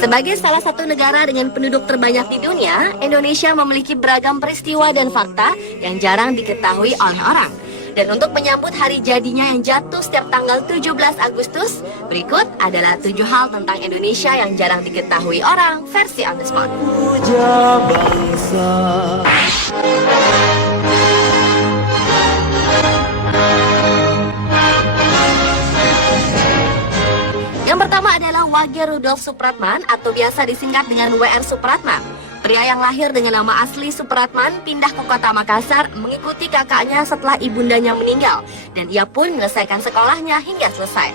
Sebagai salah satu negara dengan penduduk terbanyak di dunia, Indonesia memiliki beragam peristiwa dan fakta yang jarang diketahui oleh orang. Dan untuk menyambut hari jadinya yang jatuh setiap tanggal 17 Agustus, berikut adalah 7 hal tentang Indonesia yang jarang diketahui orang versi On The Spot. Yang pertama adalah Wage Rudolf Supratman atau biasa disingkat dengan WR Supratman. Pria yang lahir dengan nama asli Supratman pindah ke kota Makassar mengikuti kakaknya setelah ibundanya meninggal, dan ia pun menyelesaikan sekolahnya hingga selesai.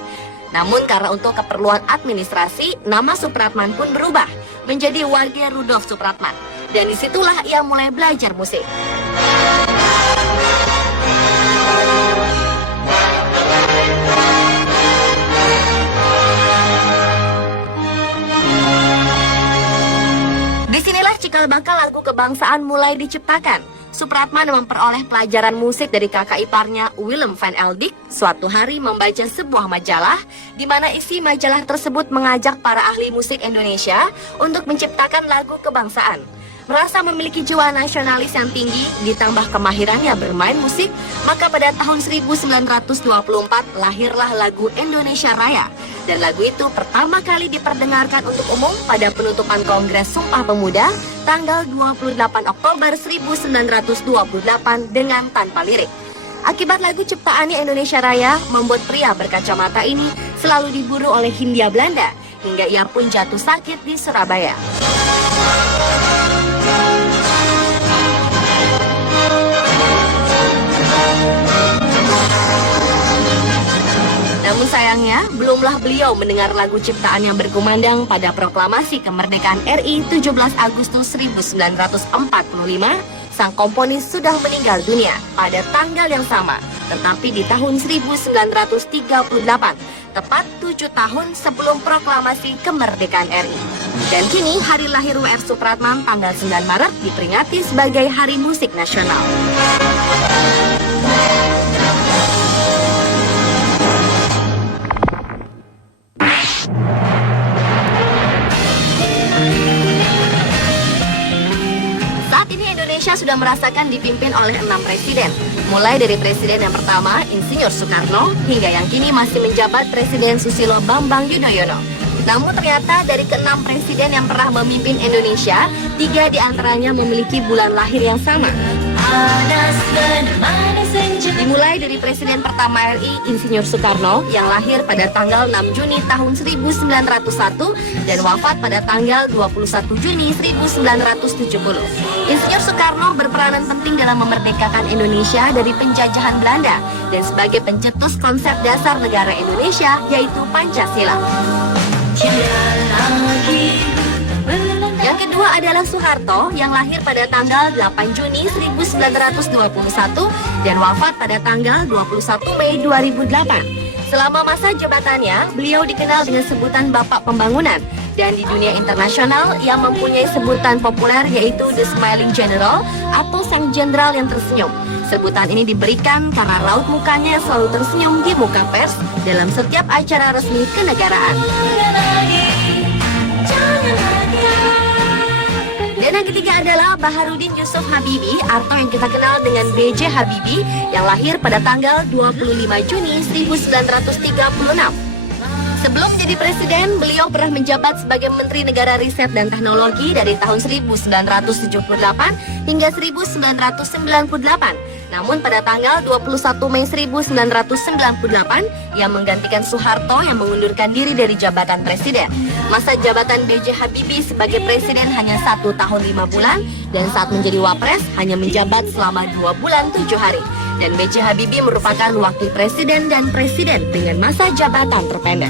Namun karena untuk keperluan administrasi, nama Supratman pun berubah menjadi Wage Rudolf Supratman, dan disitulah ia mulai belajar musik. Disinilah cikal bakal lagu kebangsaan mulai diciptakan. Supratman memperoleh pelajaran musik dari kakak iparnya Willem van Eldik. Suatu hari membaca sebuah majalah, di mana isi majalah tersebut mengajak para ahli musik Indonesia untuk menciptakan lagu kebangsaan. Merasa memiliki jiwa nasionalis yang tinggi, ditambah kemahirannya bermain musik, maka pada tahun 1924 lahirlah lagu Indonesia Raya. Dan lagu itu pertama kali diperdengarkan untuk umum pada penutupan Kongres Sumpah Pemuda tanggal 28 Oktober 1928 dengan tanpa lirik. Akibat lagu ciptaannya Indonesia Raya membuat pria berkacamata ini selalu diburu oleh Hindia Belanda, hingga ia pun jatuh sakit di Surabaya. Namun sayangnya, belumlah beliau mendengar lagu ciptaan yang berkumandang pada proklamasi kemerdekaan RI 17 Agustus 1945, sang komponis sudah meninggal dunia pada tanggal yang sama, tetapi di tahun 1938, tepat 7 tahun sebelum proklamasi kemerdekaan RI. Dan kini hari lahir WR Supratman tanggal 9 Maret diperingati sebagai Hari Musik Nasional. Indonesia sudah merasakan dipimpin oleh 6 presiden, mulai dari presiden yang pertama, Insinyur Soekarno, hingga yang kini masih menjabat Presiden Susilo Bambang Yudhoyono. Namun ternyata dari ke-6 presiden yang pernah memimpin Indonesia, 3 diantaranya memiliki bulan lahir yang sama. Dimulai dari Presiden pertama RI, Insinyur Soekarno, yang lahir pada tanggal 6 Juni tahun 1901 dan wafat pada tanggal 21 Juni 1970. Insinyur Soekarno berperanan penting dalam memerdekakan Indonesia dari penjajahan Belanda dan sebagai pencetus konsep dasar negara Indonesia, yaitu Pancasila. Yang kedua adalah Soeharto yang lahir pada tanggal 8 Juni 1921 dan wafat pada tanggal 21 Mei 2008. Selama masa jabatannya, beliau dikenal dengan sebutan Bapak Pembangunan, dan di dunia internasional ia mempunyai sebutan populer yaitu The Smiling General atau Sang Jenderal yang tersenyum. Sebutan ini diberikan karena raut mukanya selalu tersenyum di muka pers dalam setiap acara resmi kenegaraan. Dan yang ketiga adalah Baharudin Yusuf Habibie atau yang kita kenal dengan B.J. Habibie yang lahir pada tanggal 25 Juni 1936. Sebelum menjadi presiden, beliau pernah menjabat sebagai Menteri Negara Riset dan Teknologi dari tahun 1978 hingga 1998. Namun pada tanggal 21 Mei 1998, ia menggantikan Soeharto yang mengundurkan diri dari jabatan presiden. Masa jabatan B.J. Habibie sebagai presiden hanya 1 tahun 5 bulan, dan saat menjadi wapres hanya menjabat selama 2 bulan 7 hari. Dan B.J. Habibie merupakan wakil presiden dan presiden dengan masa jabatan terpendek.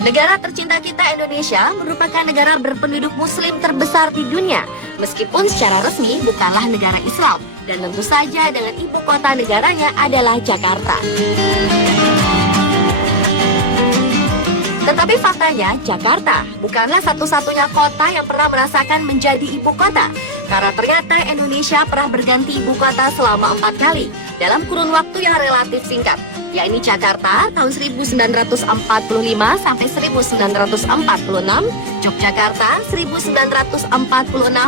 Negara tercinta kita Indonesia merupakan negara berpenduduk muslim terbesar di dunia, meskipun secara resmi bukanlah negara Islam, dan tentu saja dengan ibu kota negaranya adalah Jakarta. Tetapi faktanya, Jakarta bukanlah satu-satunya kota yang pernah merasakan menjadi ibu kota. Karena ternyata Indonesia pernah berganti ibu kota selama 4 kali dalam kurun waktu yang relatif singkat, yakni Jakarta tahun 1945 sampai 1946, Yogyakarta 1946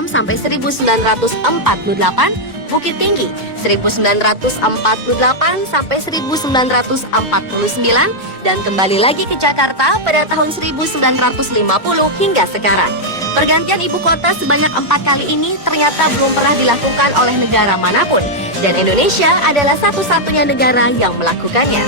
sampai 1948, Bukit Tinggi 1948 sampai 1949, dan kembali lagi ke Jakarta pada tahun 1950 hingga sekarang. Pergantian ibu kota sebanyak 4 kali ini ternyata belum pernah dilakukan oleh negara manapun, dan Indonesia adalah satu-satunya negara yang melakukannya.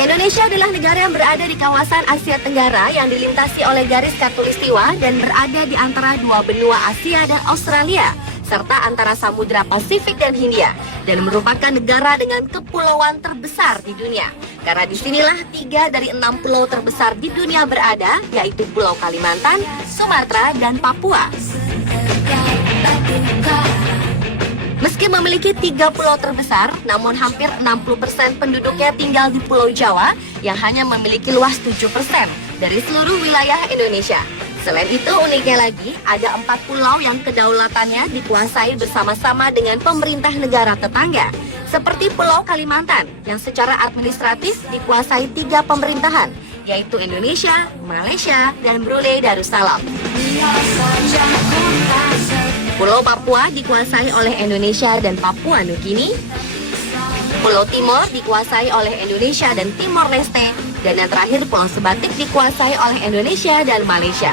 Indonesia adalah negara yang berada di kawasan Asia Tenggara yang dilintasi oleh garis khatulistiwa dan berada di antara dua benua Asia dan Australia, serta antara Samudra Pasifik dan Hindia, dan merupakan negara dengan kepulauan terbesar di dunia. Karena disinilah 3 dari 6 pulau terbesar di dunia berada, yaitu Pulau Kalimantan, Sumatera, dan Papua. Meski memiliki 3 pulau terbesar, namun hampir 60% penduduknya tinggal di Pulau Jawa yang hanya memiliki luas 7% dari seluruh wilayah Indonesia. Selain itu, uniknya lagi, ada 4 pulau yang kedaulatannya dikuasai bersama-sama dengan pemerintah negara tetangga, seperti Pulau Kalimantan yang secara administratif dikuasai 3 pemerintahan, yaitu Indonesia, Malaysia, dan Brunei Darussalam. Pulau Papua dikuasai oleh Indonesia dan Papua Nugini. Pulau Timor dikuasai oleh Indonesia dan Timor Leste. Dan yang terakhir, Pulau Sebatik dikuasai oleh Indonesia dan Malaysia.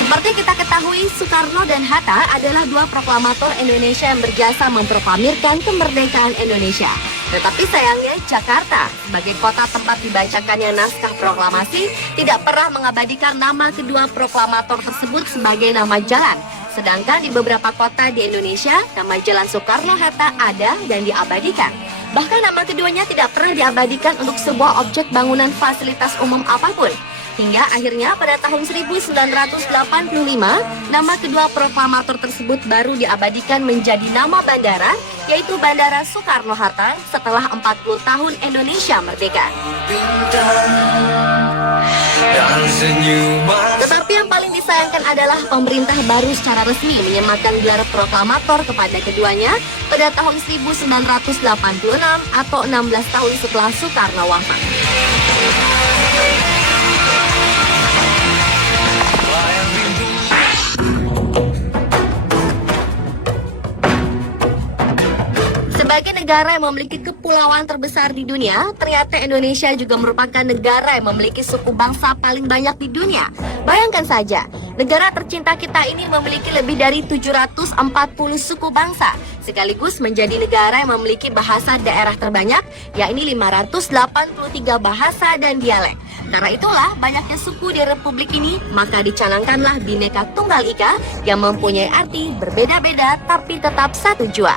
Seperti kita ketahui, Soekarno dan Hatta adalah 2 proklamator Indonesia yang berjasa memproklamirkan kemerdekaan Indonesia. Tetapi sayangnya, Jakarta sebagai kota tempat dibacakannya naskah proklamasi tidak pernah mengabadikan nama kedua proklamator tersebut sebagai nama jalan. Sedangkan di beberapa kota di Indonesia, nama jalan Soekarno-Hatta ada dan diabadikan. Bahkan nama keduanya tidak pernah diabadikan untuk sebuah objek bangunan fasilitas umum apapun. Hingga akhirnya pada tahun 1985, nama kedua proklamator tersebut baru diabadikan menjadi nama bandara, yaitu Bandara Soekarno-Hatta setelah 40 tahun Indonesia merdeka. Tetapi yang paling disayangkan adalah pemerintah baru secara resmi menyematkan gelar proklamator kepada keduanya pada tahun 1986 atau 16 tahun setelah Soekarno wafat. Sebagai negara yang memiliki kepulauan terbesar di dunia, ternyata Indonesia juga merupakan negara yang memiliki suku bangsa paling banyak di dunia. Bayangkan saja, negara tercinta kita ini memiliki lebih dari 740 suku bangsa, sekaligus menjadi negara yang memiliki bahasa daerah terbanyak, yakni 583 bahasa dan dialek. Karena itulah banyaknya suku di Republik ini, maka dicanangkanlah Bhinneka Tunggal Ika yang mempunyai arti berbeda-beda tapi tetap satu jua.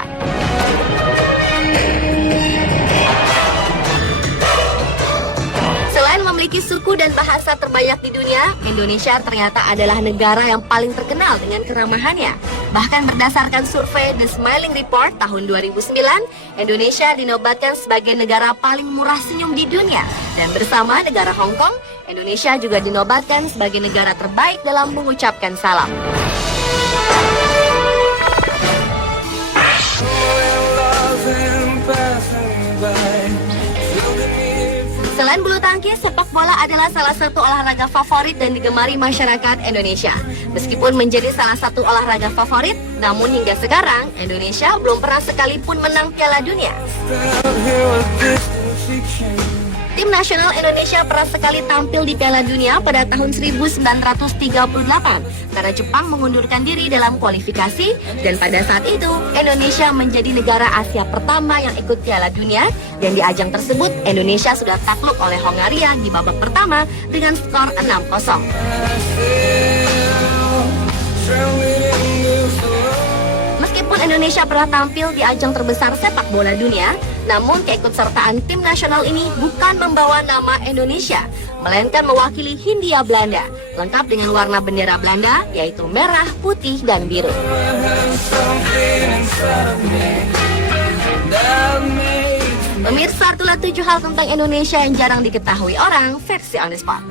Selain memiliki suku dan bahasa terbanyak di dunia, Indonesia ternyata adalah negara yang paling terkenal dengan keramahannya. Bahkan berdasarkan survei The Smiling Report tahun 2009, Indonesia dinobatkan sebagai negara paling murah senyum di dunia. Dan bersama negara Hong Kong, Indonesia juga dinobatkan sebagai negara terbaik dalam mengucapkan salam. Selain bulu tangkis, sepak bola adalah salah satu olahraga favorit dan digemari masyarakat Indonesia. Meskipun menjadi salah satu olahraga favorit, namun hingga sekarang Indonesia belum pernah sekalipun menang Piala Dunia. Tim nasional Indonesia pernah sekali tampil di Piala Dunia pada tahun 1938 karena Jepang mengundurkan diri dalam kualifikasi, dan pada saat itu Indonesia menjadi negara Asia pertama yang ikut Piala Dunia, dan di ajang tersebut Indonesia sudah takluk oleh Hongaria di babak pertama dengan skor 6-0. Indonesia pernah tampil di ajang terbesar sepak bola dunia, namun keikutsertaan tim nasional ini bukan membawa nama Indonesia, melainkan mewakili Hindia Belanda, lengkap dengan warna bendera Belanda, yaitu merah, putih, dan biru. Pemirsa, itulah 7 hal tentang Indonesia yang jarang diketahui orang, versi On The Spot.